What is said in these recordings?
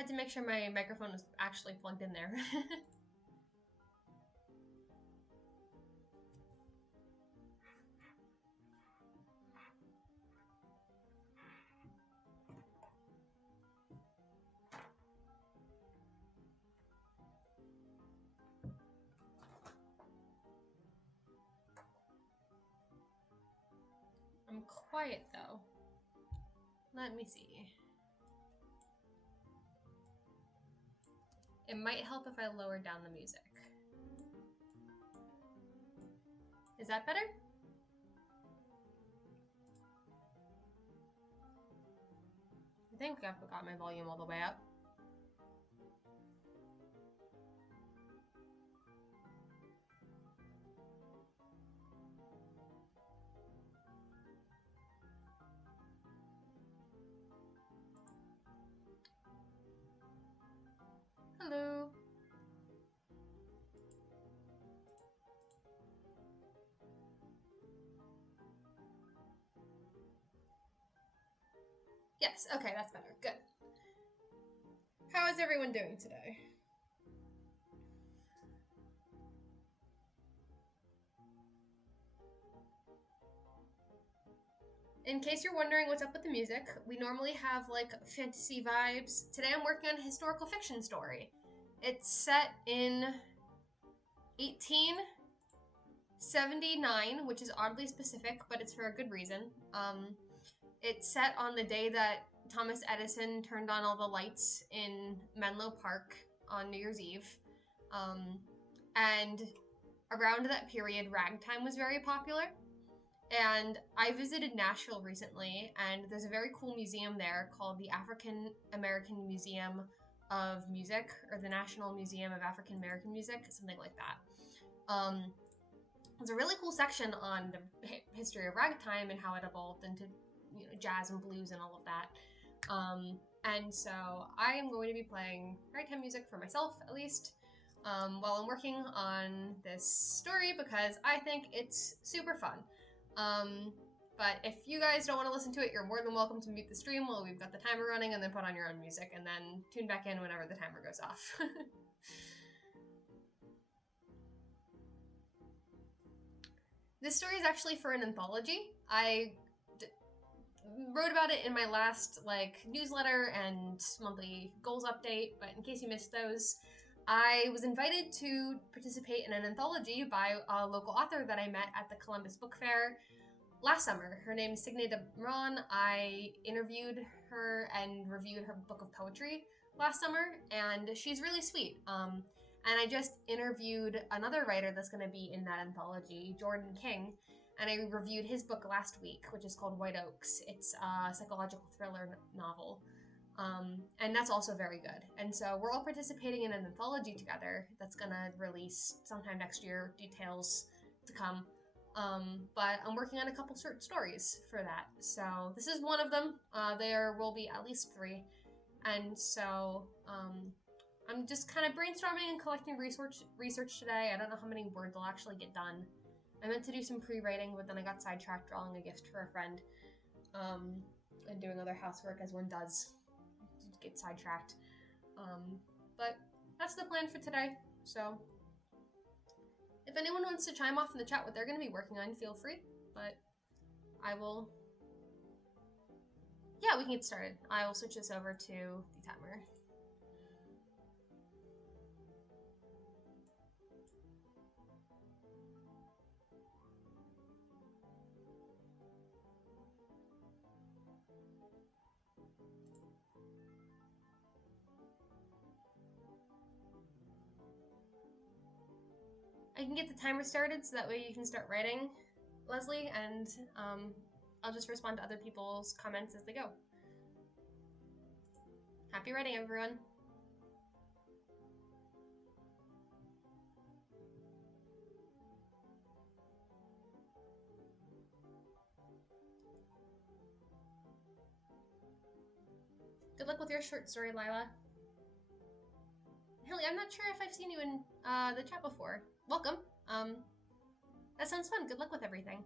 Had to make sure my microphone was actually plugged in there. I'm quiet though. Let me see. It might help if I lower down the music. Is that better? I think I've got my volume all the way up. Hello. Yes, okay, that's better. Good. How is everyone doing today? In case you're wondering what's up with the music, we normally have like fantasy vibes. Today I'm working on a historical fiction story. It's set in 1879, which is oddly specific, but it's for a good reason. It's set on the day that Thomas Edison turned on all the lights in Menlo Park on New Year's Eve. And around that period, ragtime was very popular. And I visited Nashville recently, and there's a very cool museum there called the African American Museum of Music, or the National Museum of African American Music, something like that. There's a really cool section on the history of ragtime and how it evolved into, you know, jazz and blues and all of that. And so I am going to be playing ragtime music for myself, at least, while I'm working on this story, because I think it's super fun. But if you guys don't want to listen to it, you're more than welcome to mute the stream while we've got the timer running, and then put on your own music, and then tune back in whenever the timer goes off. This story is actually for an anthology. I wrote about it in my last newsletter and monthly goals update, but in case you missed those, I was invited to participate in an anthology by a local author that I met at the Columbus Book Fair last summer. Her name is Signe de Moran. I interviewed her and reviewed her book of poetry last summer, and she's really sweet. And I just interviewed another writer that's going to be in that anthology, Jordan King, and I reviewed his book last week, which is called White Oaks. It's a psychological thriller novel, and that's also very good. And so we're all participating in an anthology together that's going to release sometime next year, details to come. But I'm working on a couple short stories for that. So this is one of them. There will be at least 3. And so I'm just kind of brainstorming and collecting research today. I don't know how many words I'll actually get done. I meant to do some pre-writing, but then I got sidetracked drawing a gift for a friend, and doing other housework, as one does get sidetracked. But that's the plan for today. So if anyone wants to chime off in the chat what they're going to be working on, feel free. But I will... Yeah, we can get started. I will switch this over to the timer. I can get the timer started so that way you can start writing, Leslie, and I'll just respond to other people's comments as they go. Happy writing, everyone. Good luck with your short story, Lila. Hilly, I'm not sure if I've seen you in the chat before. Welcome. That sounds fun. Good luck with everything.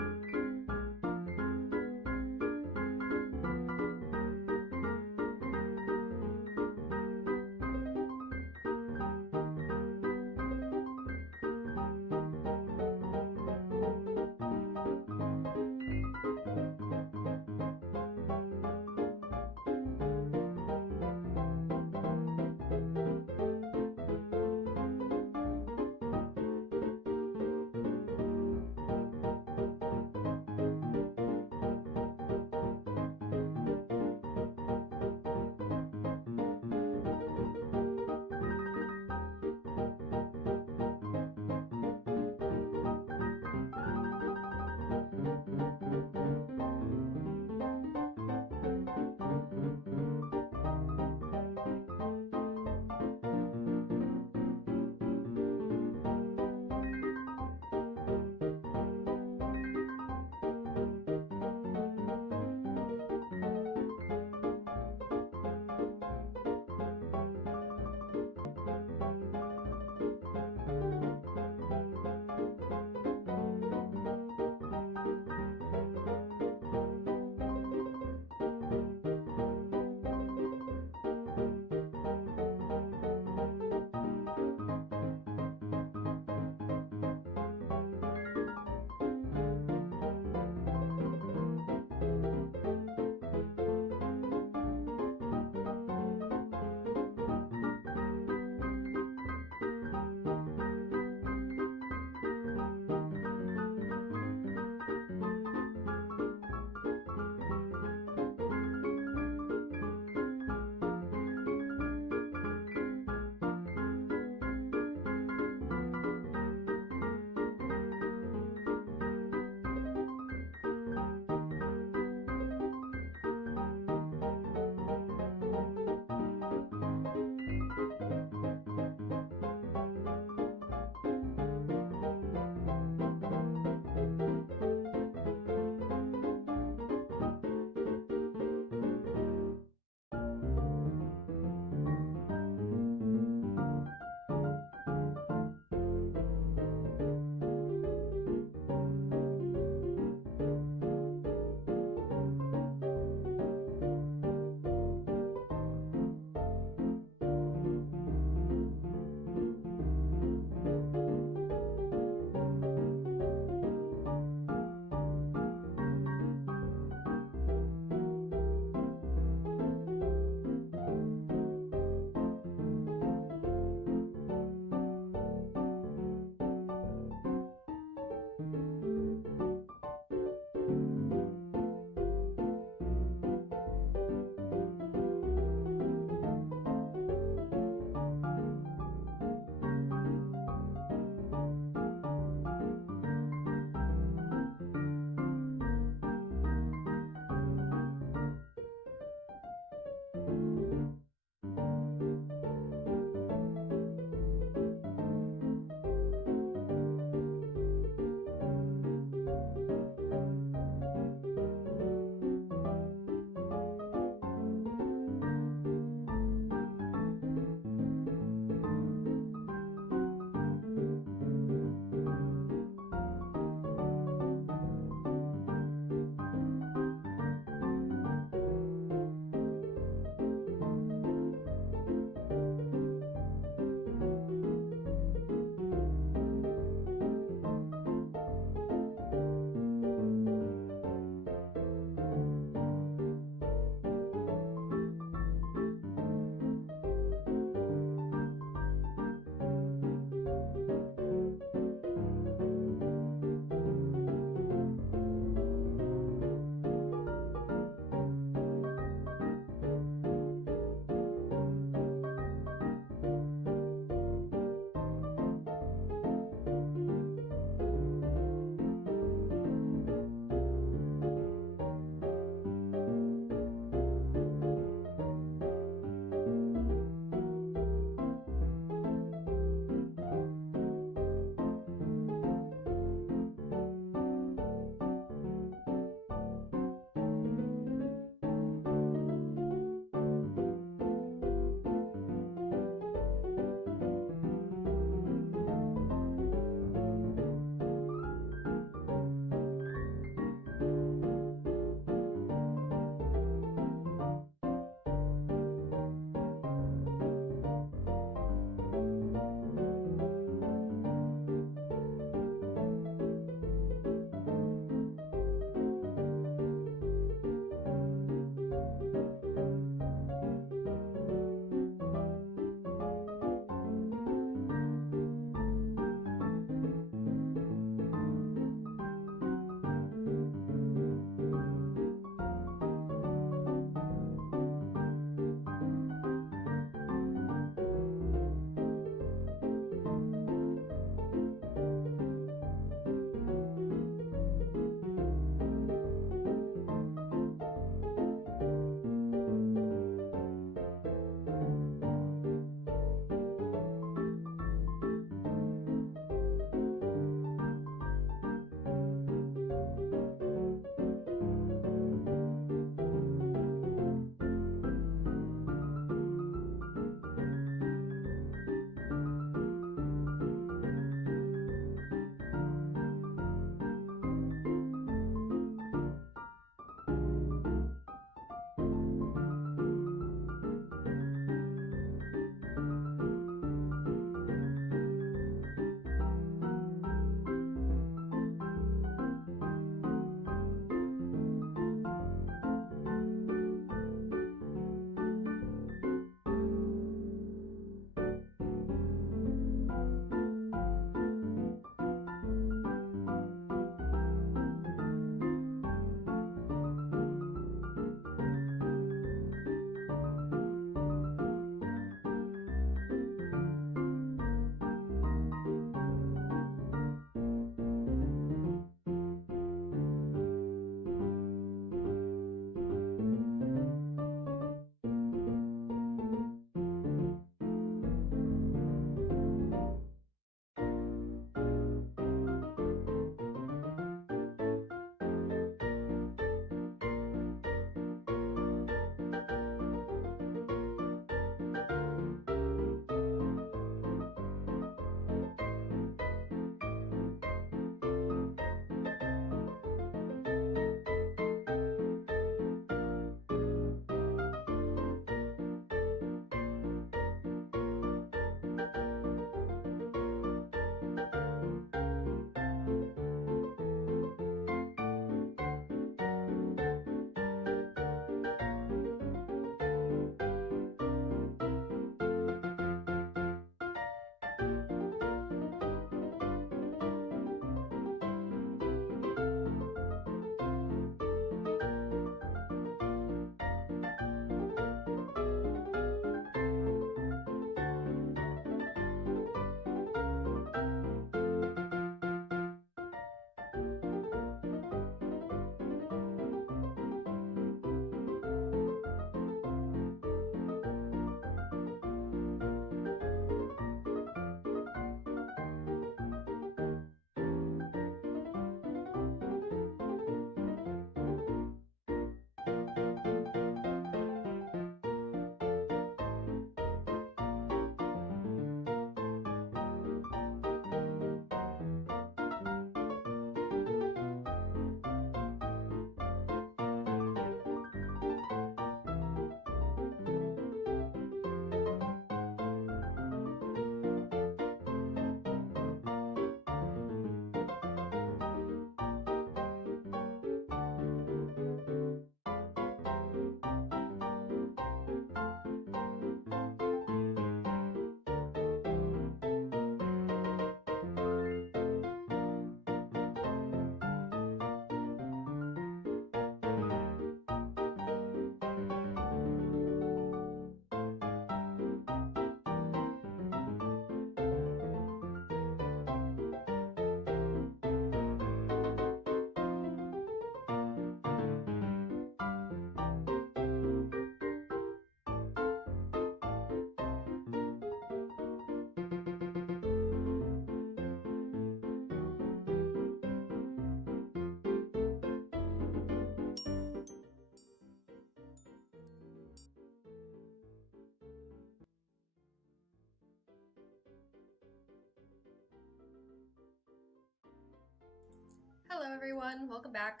everyone. Welcome back.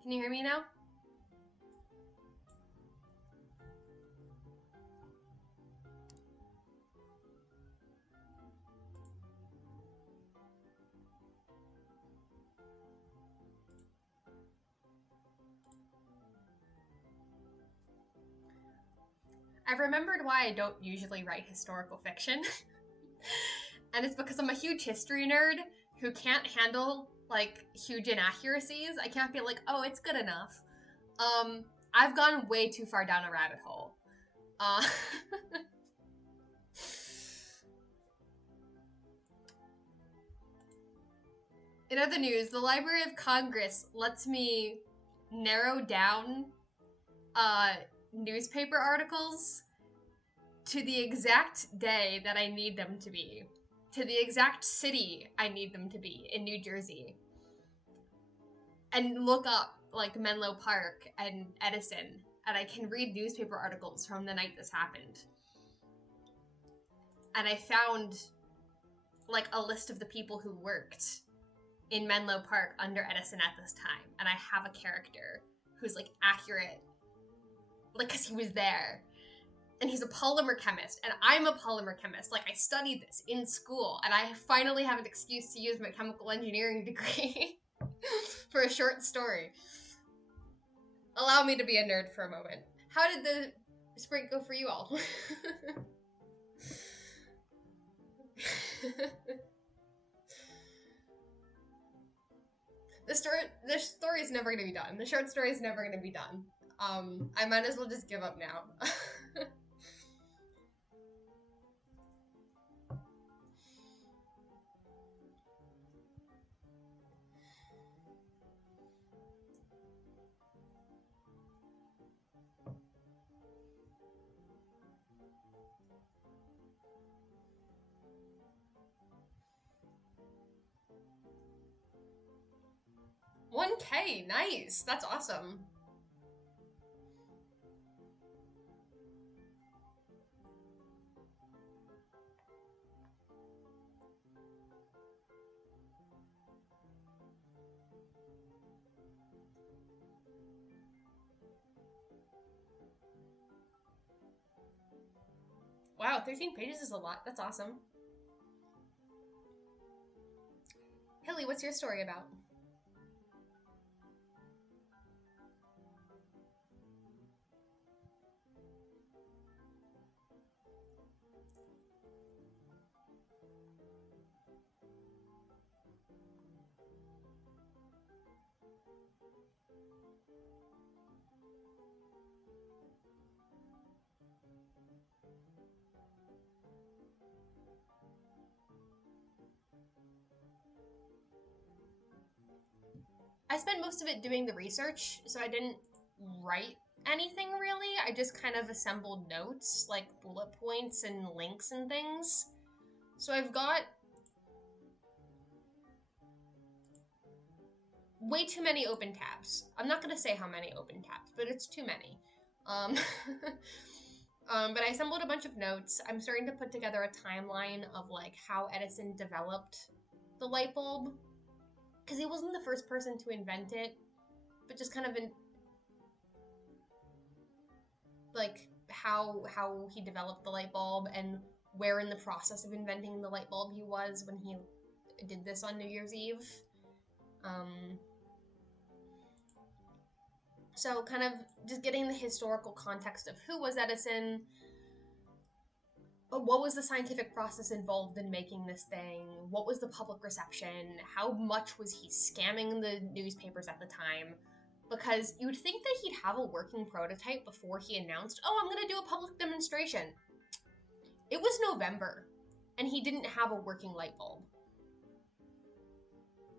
Can you hear me now? I've remembered why I don't usually write historical fiction. And it's because I'm a huge history nerd who can't handle, like, huge inaccuracies. I can't be like, oh, it's good enough. I've gone way too far down a rabbit hole. In other news, the Library of Congress lets me narrow down newspaper articles to the exact day that I need them to be, to the exact city I need them to be in New Jersey, and look up like Menlo Park and Edison, and I can read newspaper articles from the night this happened. And I found like a list of the people who worked in Menlo Park under Edison at this time, and I have a character who's like accurate, like, because he was there. And he's a polymer chemist, and I'm a polymer chemist. Like, I studied this in school, and I finally have an excuse to use my chemical engineering degree for a short story. Allow me to be a nerd for a moment. How did the spring go for you all? The story is never going to be done. The short story is never going to be done. I might as well just give up now. 1K, nice. That's awesome. Wow, 13 pages is a lot. That's awesome. Hilly, what's your story about? I spent most of it doing the research, so I didn't write anything really. I just kind of assembled notes, like bullet points and links and things. So I've got way too many open tabs. I'm not gonna say how many open tabs, but it's too many. But I assembled a bunch of notes. I'm starting to put together a timeline of like how Edison developed the light bulb, because he wasn't the first person to invent it, but just kind of like how he developed the light bulb and where in the process of inventing the light bulb he was when he did this on New Year's Eve. So kind of just getting the historical context of who was Edison, what was the scientific process involved in making this thing, what was the public reception, how much was he scamming the newspapers at the time, because you'd think that he'd have a working prototype before he announced, oh, I'm gonna do a public demonstration. It was November, and he didn't have a working light bulb.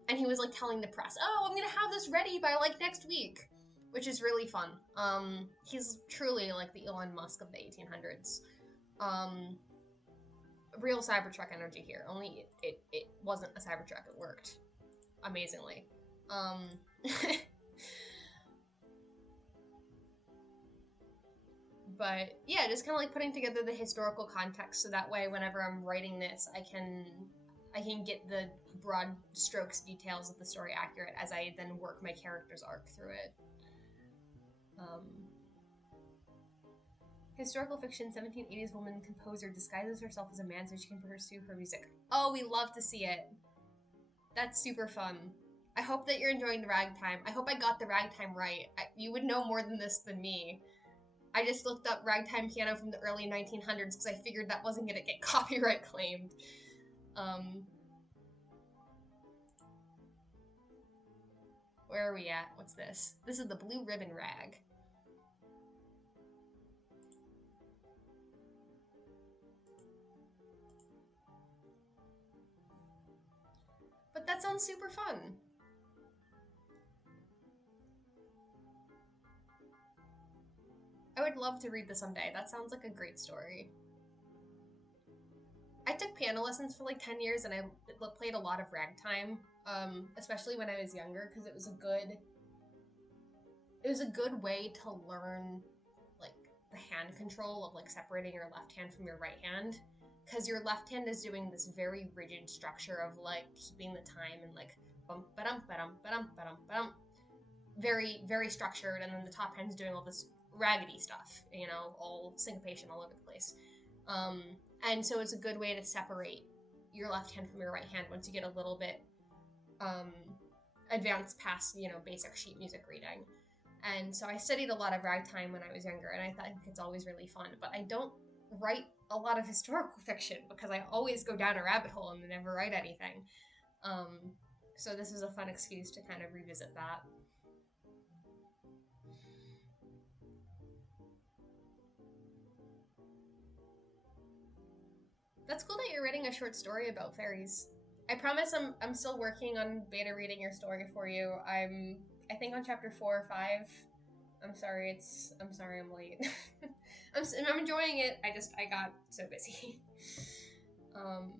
And he was like telling the press, oh, I'm gonna have this ready by like next week, which is really fun. He's truly like the Elon Musk of the 1800s. Real Cybertruck energy here, only it wasn't a Cybertruck, it worked amazingly. But yeah, just kind of like putting together the historical context so that way whenever I'm writing this, I can I can get the broad strokes details of the story accurate as I then work my character's arc through it. Historical fiction, 1780s woman composer disguises herself as a man so she can pursue her music. Oh, we love to see it. That's super fun. I hope that you're enjoying the ragtime. I hope I got the ragtime right. You would know more than this than me. I just looked up ragtime piano from the early 1900s because I figured that wasn't going to get copyright claimed. Where are we at? What's this? This is the Blue Ribbon Rag. But that sounds super fun. I would love to read this someday. That sounds like a great story. I took piano lessons for like 10 years and I played a lot of ragtime, especially when I was younger, because it was a good way to learn like the hand control of like separating your left hand from your right hand, because your left hand is doing this very rigid structure of like keeping the time and like bum ba-dum ba-dum ba-dum ba-dum ba-dum, very very structured, and then the top hand's doing all this raggedy stuff, you know, all syncopation all over the place. And so it's a good way to separate your left hand from your right hand once you get a little bit advanced past, you know, basic sheet music reading. And so I studied a lot of ragtime when I was younger, and I think it's always really fun. But I don't write a lot of historical fiction because I always go down a rabbit hole and never write anything. So this is a fun excuse to kind of revisit that. That's cool that you're writing a short story about fairies. I promise I'm still working on beta reading your story for you. I think on chapter 4 or 5. I'm sorry I'm late. I'm enjoying it. I got so busy. I'm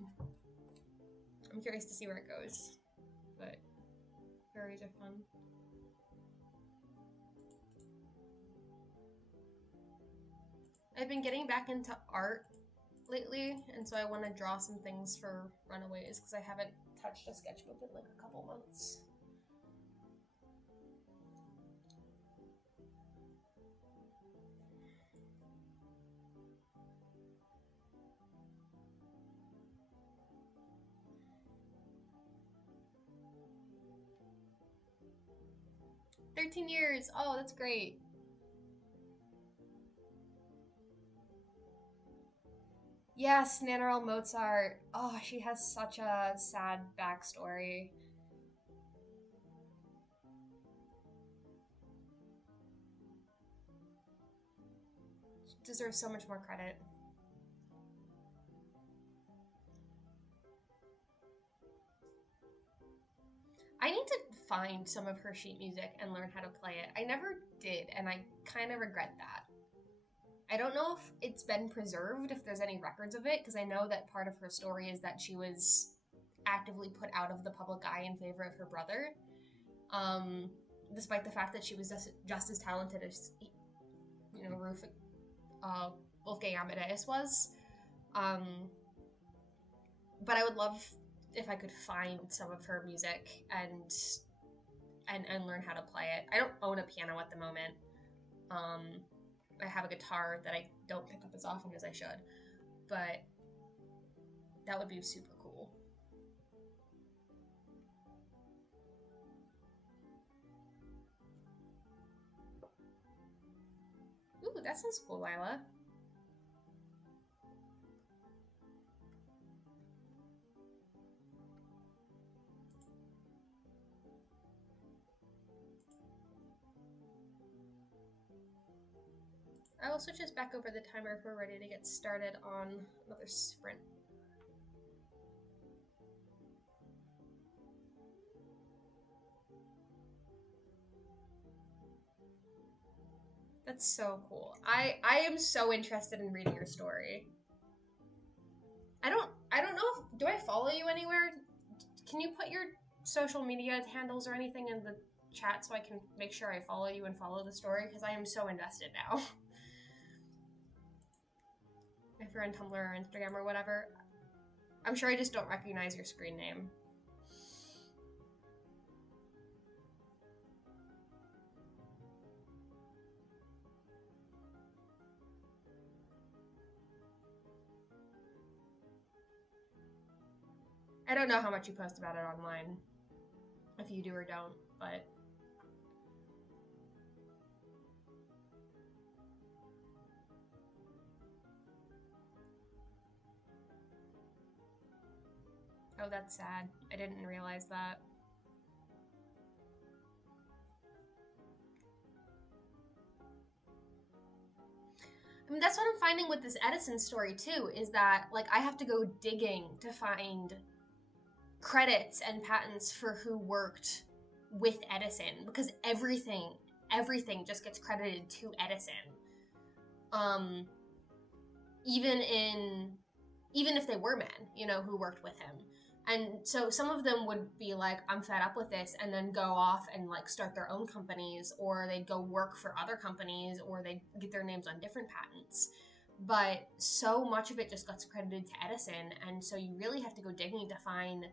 curious to see where it goes. But fairies are fun. I've been getting back into art lately, and so I want to draw some things for Runaways because I haven't touched a sketchbook in like a couple months. "13 years! Oh, that's great. Yes, Nannerl Mozart. Oh, she has such a sad backstory. She deserves so much more credit. I need to find some of her sheet music and learn how to play it. I never did, and I kind of regret that. I don't know if it's been preserved, if there's any records of it, because I know that part of her story is that she was actively put out of the public eye in favor of her brother, despite the fact that she was just as talented as, you know, Wolfgang Amadeus was. But I would love if I could find some of her music and learn how to play it. I don't own a piano at the moment. I have a guitar that I don't pick up as often as I should, but that would be super cool. Ooh, that sounds cool, Lila. I will switch us back over the timer if we're ready to get started on another sprint. That's so cool. I am so interested in reading your story. I don't know if, do I follow you anywhere? Can you put your social media handles or anything in the chat so I can make sure I follow you and follow the story? Because I am so invested now. If you're on Tumblr or Instagram or whatever, I'm sure I just don't recognize your screen name. I don't know how much you post about it online, if you do or don't, but... Oh, that's sad. I didn't realize that. I mean, that's what I'm finding with this Edison story, too, is that, like, I have to go digging to find credits and patents for who worked with Edison, because everything just gets credited to Edison. Even if they were men, you know, who worked with him. And so some of them would be like, I'm fed up with this, and then go off and like start their own companies, or they'd go work for other companies, or they'd get their names on different patents. But so much of it just gets credited to Edison, and so you really have to go digging to find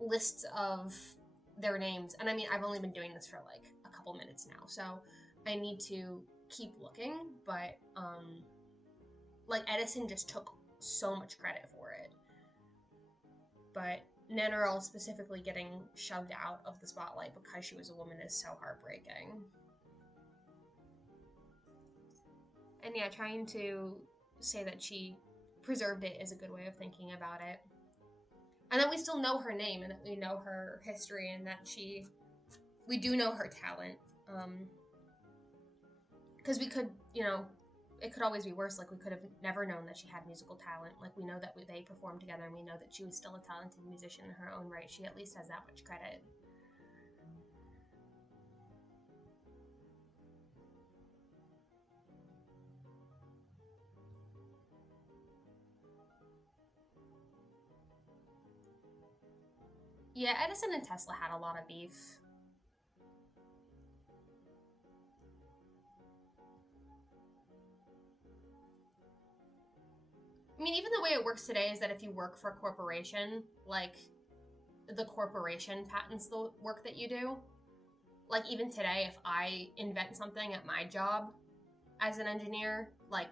lists of their names. And I mean, I've only been doing this for like a couple minutes now, so I need to keep looking, but like Edison just took so much credit for it. But Nannerl specifically getting shoved out of the spotlight because she was a woman is so heartbreaking. And yeah, trying to say that she preserved it is a good way of thinking about it. And that we still know her name, and that we know her history, and that we do know her talent. Because we could, you know, it could always be worse. Like, we could have never known that she had musical talent. Like, we know that they performed together, and we know that she was still a talented musician in her own right. She at least has that much credit. Yeah, Edison and Tesla had a lot of beef. I mean, even the way it works today is that if you work for a corporation, like, the corporation patents the work that you do. Like, even today, if I invent something at my job as an engineer, like,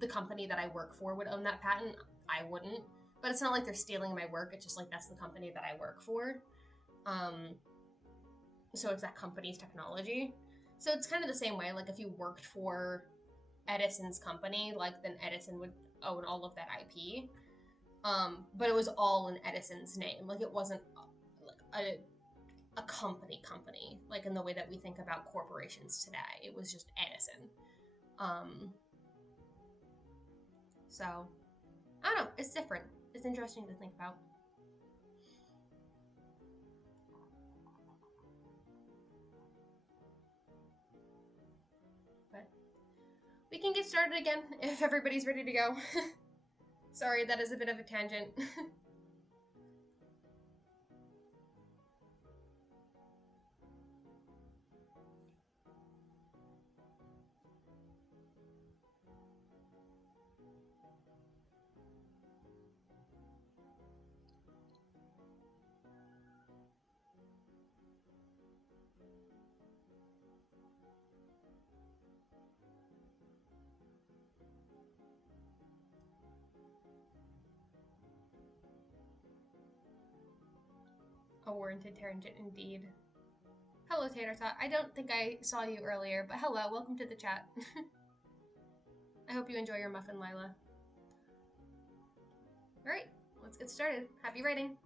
the company that I work for would own that patent. I wouldn't. But it's not like they're stealing my work. It's just like, that's the company that I work for. So it's that company's technology. So it's kind of the same way. Like, if you worked for Edison's company, like, then Edison would own all of that IP. But it was all in Edison's name. Like, it wasn't like a company, like in the way that we think about corporations today. It was just Edison. So, I don't know. It's different. It's interesting to think about. But we can get started again if everybody's ready to go. Sorry, that is a bit of a tangent. A warranted tangent indeed. Hello, Tater Tot. I don't think I saw you earlier, but hello, welcome to the chat. I hope you enjoy your muffin, Lila. Alright, let's get started. Happy writing!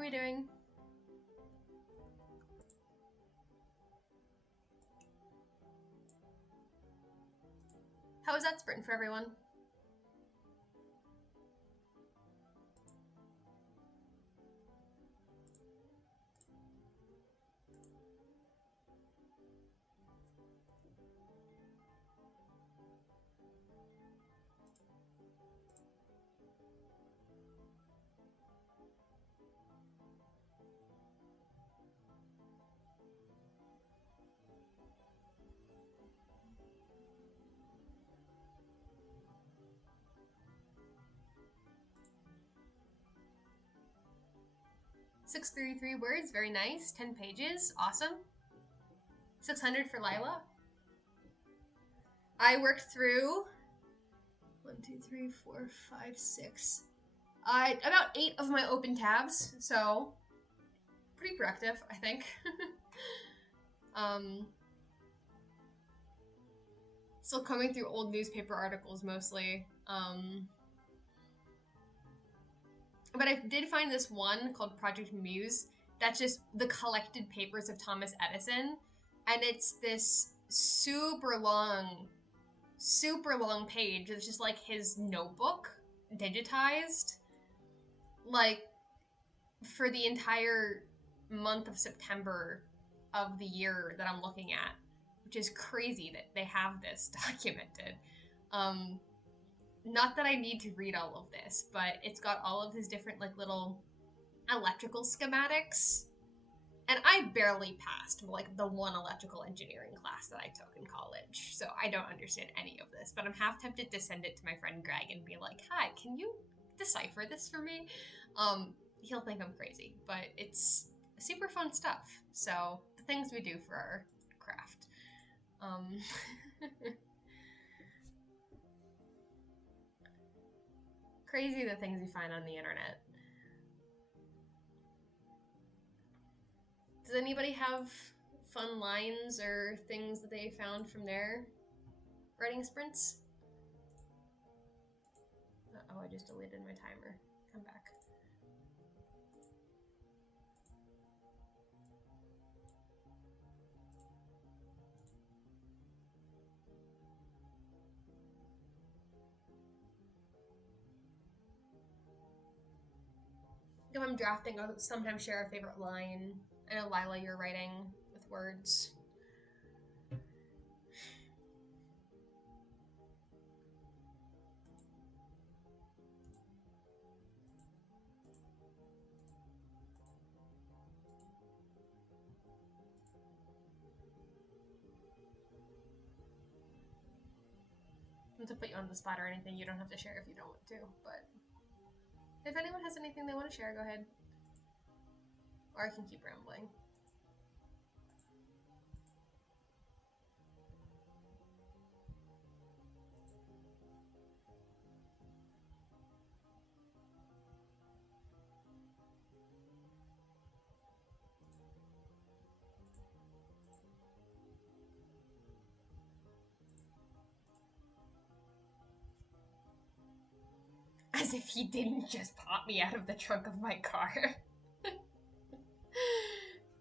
are we doing? How was that sprint for everyone? .633 words, very nice. 10 pages, awesome. 600 for Lila. I worked through 1, 2, 3, 4, 5, 6. About 8 of my open tabs, so pretty productive, I think. Still combing through old newspaper articles mostly. But I did find this one called Project Muse that's just the collected papers of Thomas Edison, and it's this super long page. It's just like his notebook digitized, like for the entire month of September of the year that I'm looking at, which is crazy that they have this documented. Not that I need to read all of this, but it's got all of his different like little electrical schematics. And I barely passed like the one electrical engineering class that I took in college, so I don't understand any of this, but I'm half tempted to send it to my friend Greg and be like, hi, can you decipher this for me? He'll think I'm crazy, but it's super fun stuff. So the things we do for our craft. Crazy the things you find on the internet. Does anybody have fun lines or things that they found from their writing sprints? Oh, I just deleted my timer. Come back. If I'm drafting, I'll sometimes share a favorite line. I know, Lila, you're writing with words. Not to put you on the spot or anything, you don't have to share if you don't want to, but if anyone has anything they want to share, go ahead. Or I can keep rambling. As if he didn't just pop me out of the trunk of my car.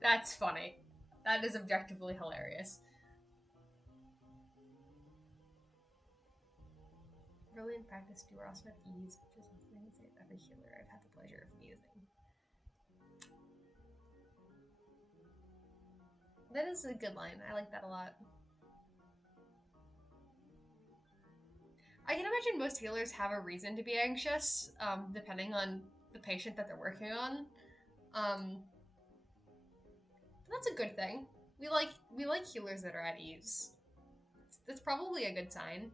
That's funny. That is objectively hilarious. Brilliant practice to also have ease, which is something I say of every healer I've had the pleasure of using. That is a good line. I like that a lot. I can imagine most healers have a reason to be anxious, depending on the patient that they're working on. That's a good thing. We like healers that are at ease. That's probably a good sign.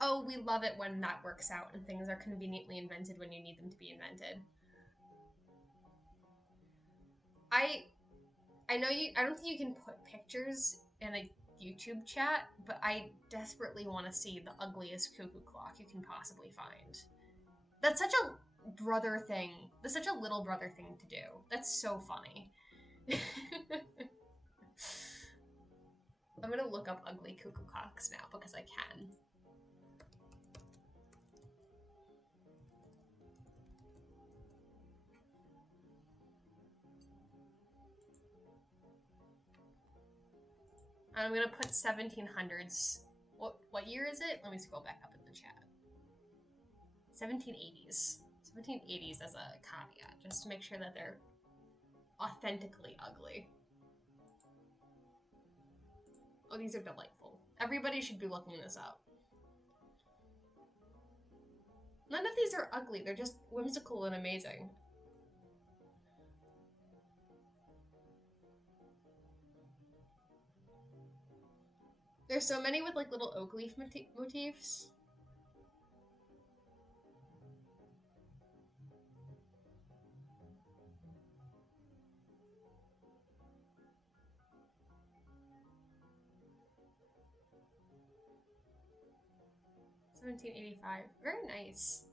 Oh, we love it when that works out and things are conveniently invented when you need them to be invented. I know I don't think you can put pictures in a YouTube chat, but I desperately want to see the ugliest cuckoo clock you can possibly find. That's such a brother thing. That's such a little brother thing to do. That's so funny. I'm gonna look up ugly cuckoo clocks now because I can. I'm gonna put 1700s. What year is it? Let me scroll back up in the chat. 1780s. 1780s as a caveat, just to make sure that they're authentically ugly. Oh, these are delightful. Everybody should be looking this up. None of these are ugly, they're just whimsical and amazing. There's so many with like little oak leaf motifs. $17.85. Very nice.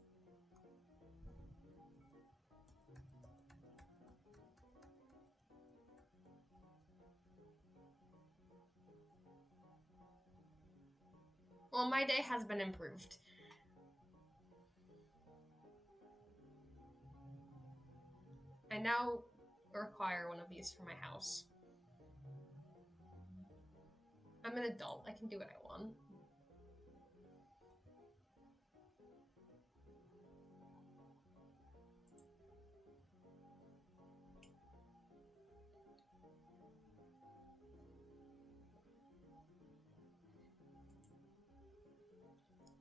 Well, my day has been improved. I now require one of these for my house. I'm an adult. I can do what I want.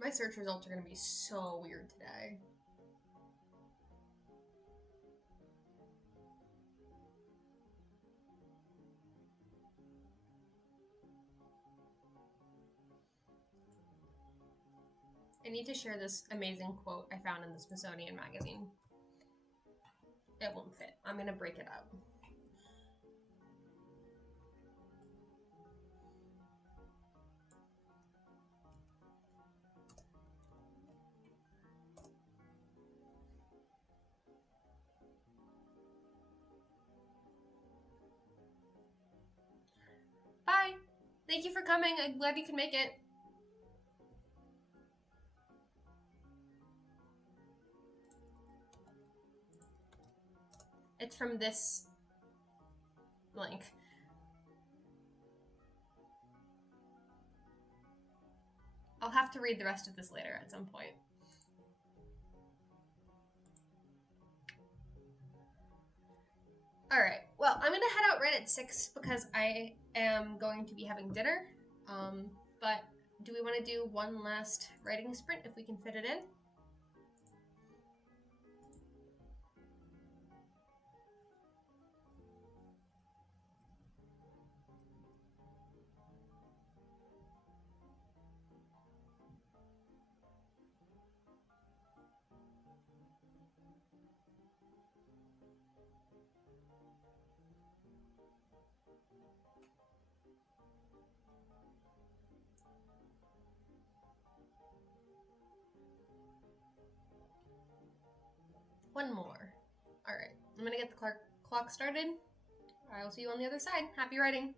My search results are going to be so weird today. I need to share this amazing quote I found in the Smithsonian magazine. It won't fit. I'm going to break it up. Bye! Thank you for coming. I'm glad you could make it. It's from this link. I'll have to read the rest of this later at some point. All right, well, I'm gonna head out right at 6 because I am going to be having dinner. But do we want to do one last writing sprint if we can fit it in? One more. All right, I'm gonna get the clock started. I will see you on the other side. Happy writing.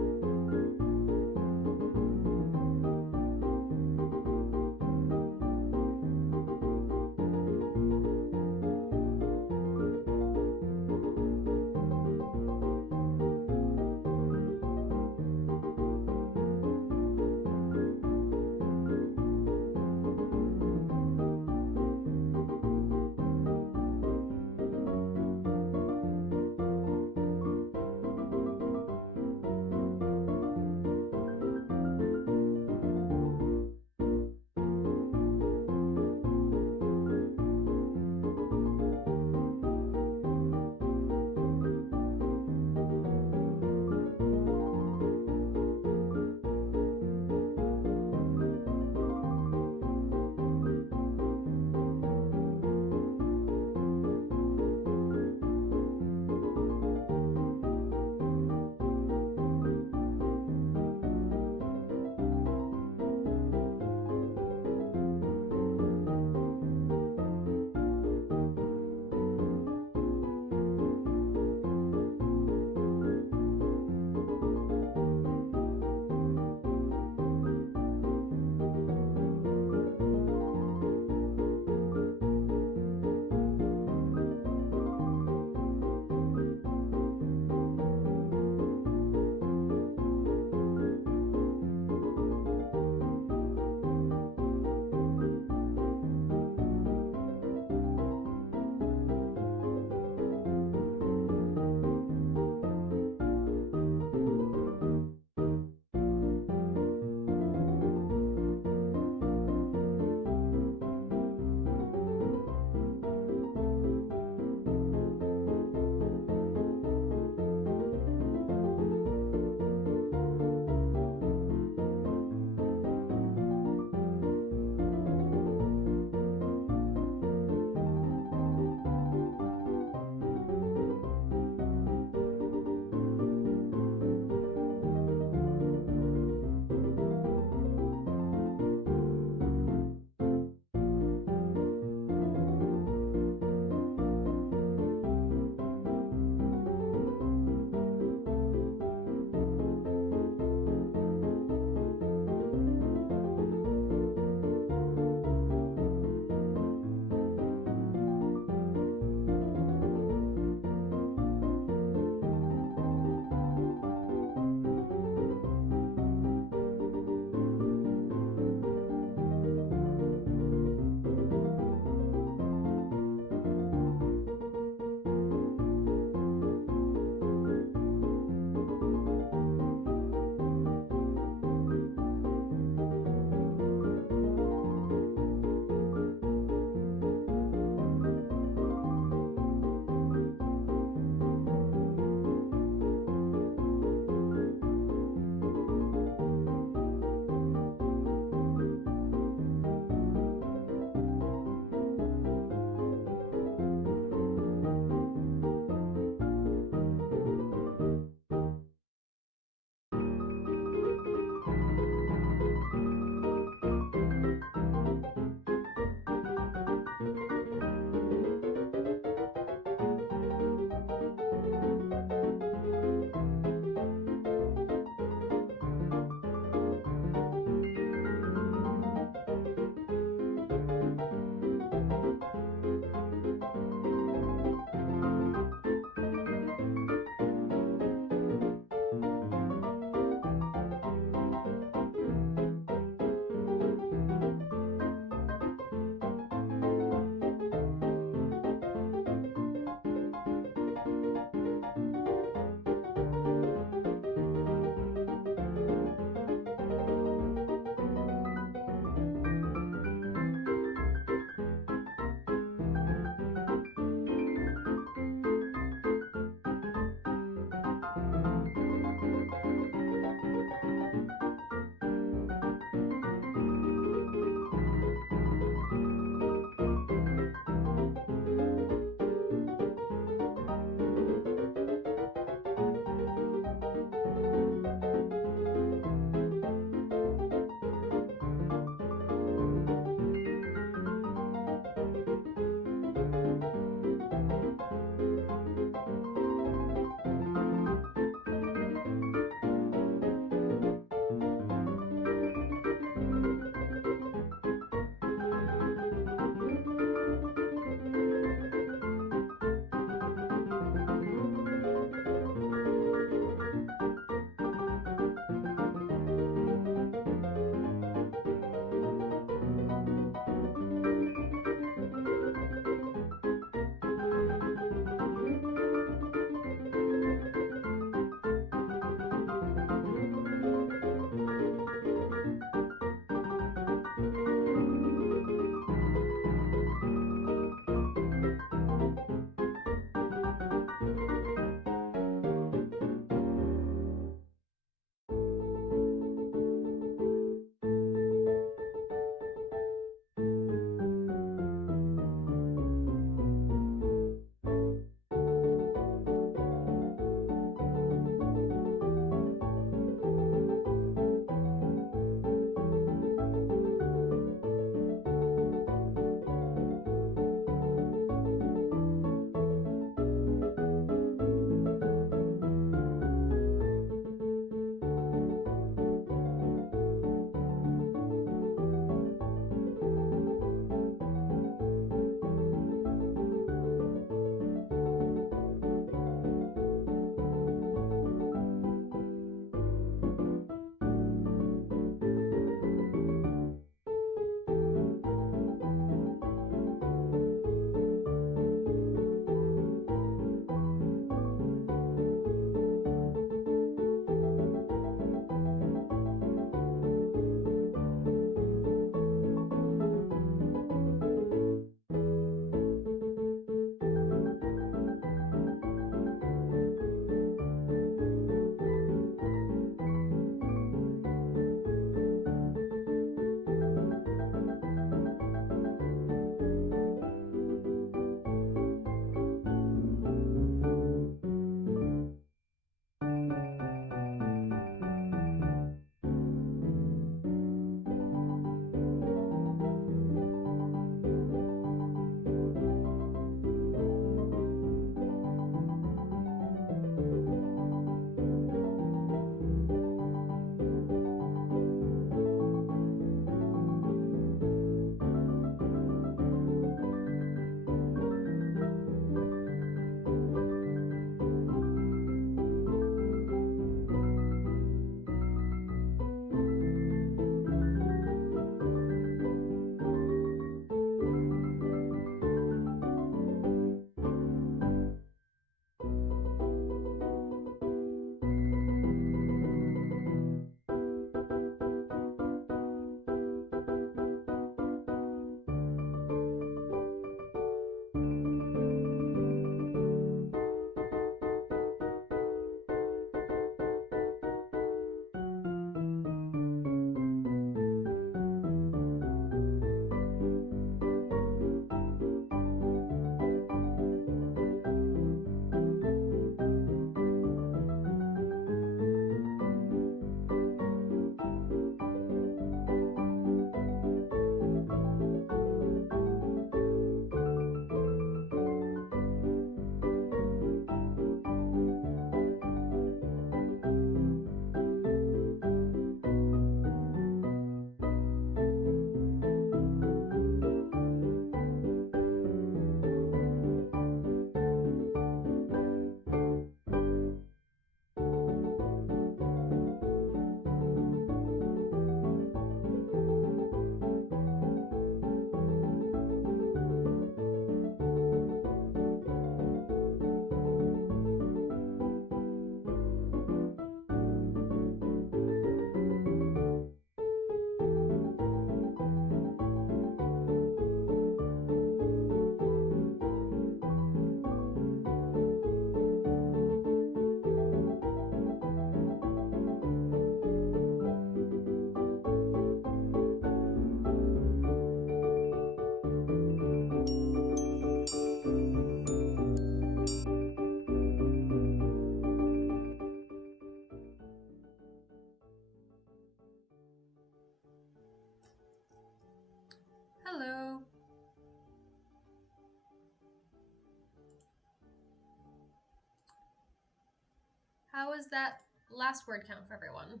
How is that last word count for everyone?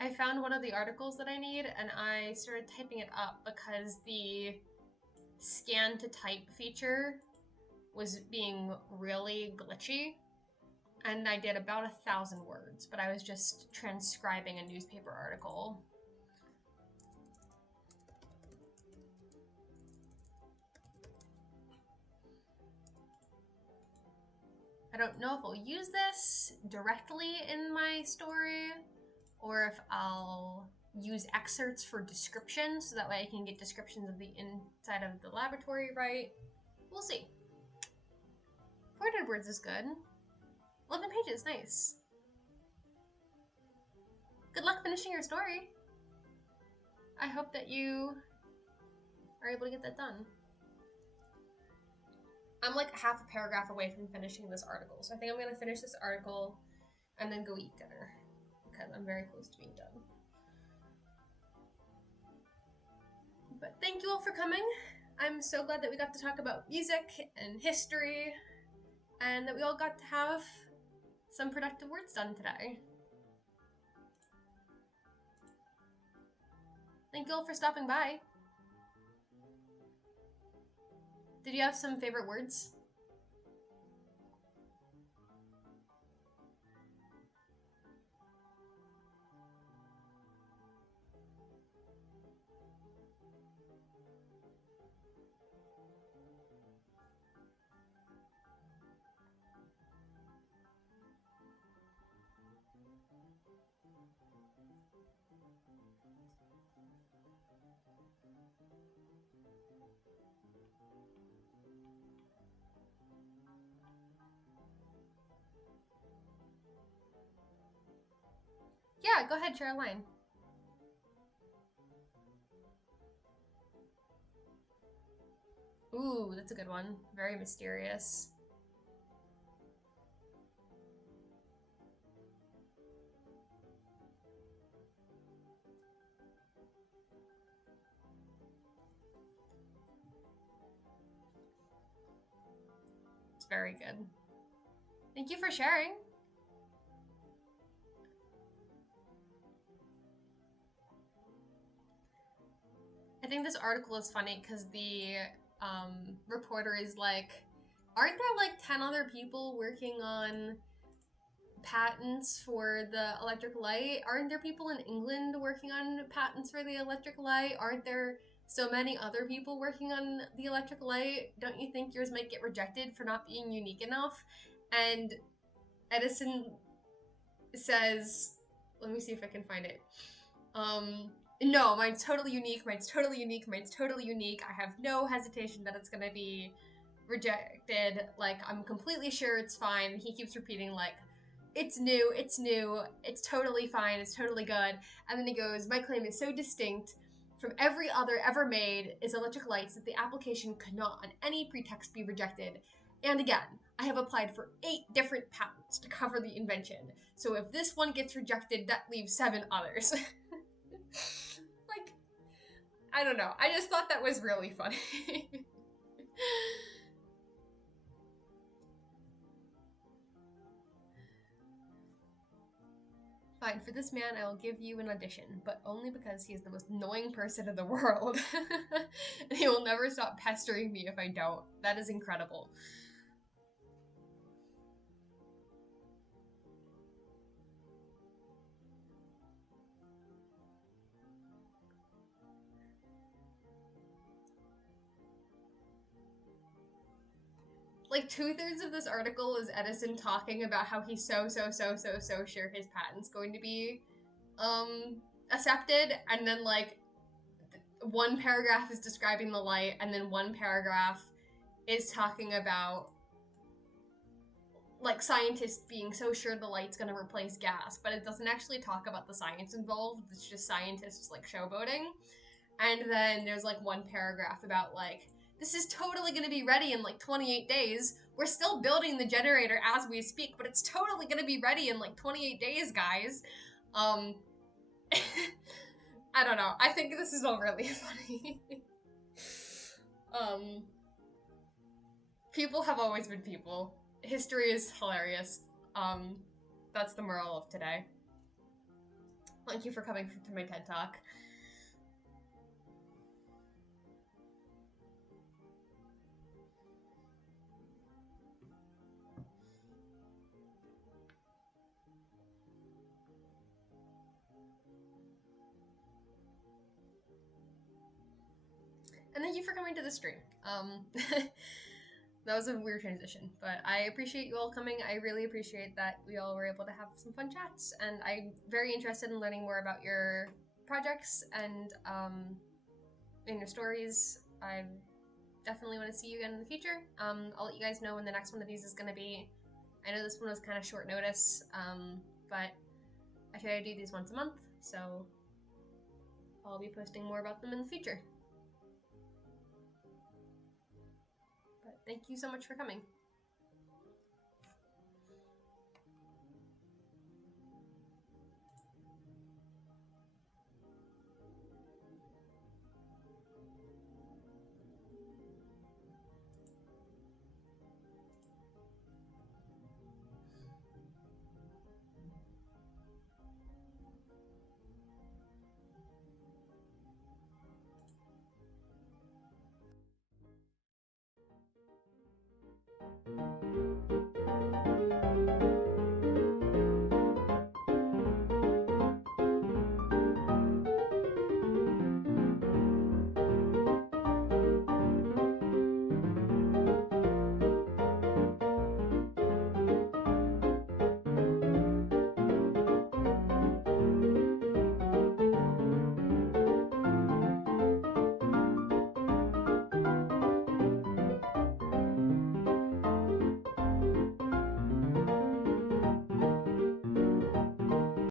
I found one of the articles that I need and I started typing it up because the scan to type feature was being really glitchy. And I did about 1,000 words, but I was just transcribing a newspaper article. I don't know if I'll use this directly in my story or if I'll use excerpts for description so that way I can get descriptions of the inside of the laboratory right. We'll see. 400 words is good. 11 pages, nice. Good luck finishing your story. I hope that you are able to get that done. I'm like half a paragraph away from finishing this article, so I think I'm gonna finish this article and then go eat dinner because I'm very close to being done. But thank you all for coming. I'm so glad that we got to talk about music and history and that we all got to have some productive words done today. Thank you all for stopping by. Did you have some favorite words? Yeah, go ahead, share a line. Ooh, that's a good one. Very mysterious. It's very good. Thank you for sharing. I think this article is funny because the reporter is like, aren't there like 10 other people working on patents for the electric light? Aren't there people in England working on patents for the electric light? Aren't there so many other people working on the electric light? Don't you think yours might get rejected for not being unique enough? And Edison says, let me see if I can find it. No, mine's totally unique, mine's totally unique, mine's totally unique. I have no hesitation that it's gonna be rejected. Like, I'm completely sure it's fine. He keeps repeating, like, it's new, it's totally fine, it's totally good. And then he goes, my claim is so distinct from every other ever made is electric lights that the application could not on any pretext be rejected. And again, I have applied for 8 different patents to cover the invention. So if this one gets rejected, that leaves 7 others. Like, I don't know. I just thought that was really funny. Fine, for this man, I will give you an audition, but only because he is the most annoying person in the world. And he will never stop pestering me if I don't. That is incredible. Like 2/3 of this article is Edison talking about how he's so sure his patent's going to be accepted, and then like one paragraph is describing the light, and then one paragraph is talking about like scientists being so sure the light's gonna replace gas, but it doesn't actually talk about the science involved. It's just scientists like showboating. And then there's like one paragraph about like, this is totally gonna be ready in like 28 days. We're still building the generator as we speak, but it's totally gonna be ready in like 28 days, guys. I don't know. I think this is all really funny. People have always been people. History is hilarious. That's the moral of today. Thank you for coming to my TED Talk. And thank you for coming to the stream. That was a weird transition, but I appreciate you all coming. I really appreciate that we all were able to have some fun chats, and I'm very interested in learning more about your projects and your stories. I definitely want to see you again in the future. I'll let you guys know when the next one of these is going to be. I know this one was kind of short notice, but I try to do these once a month, so I'll be posting more about them in the future. But thank you so much for coming.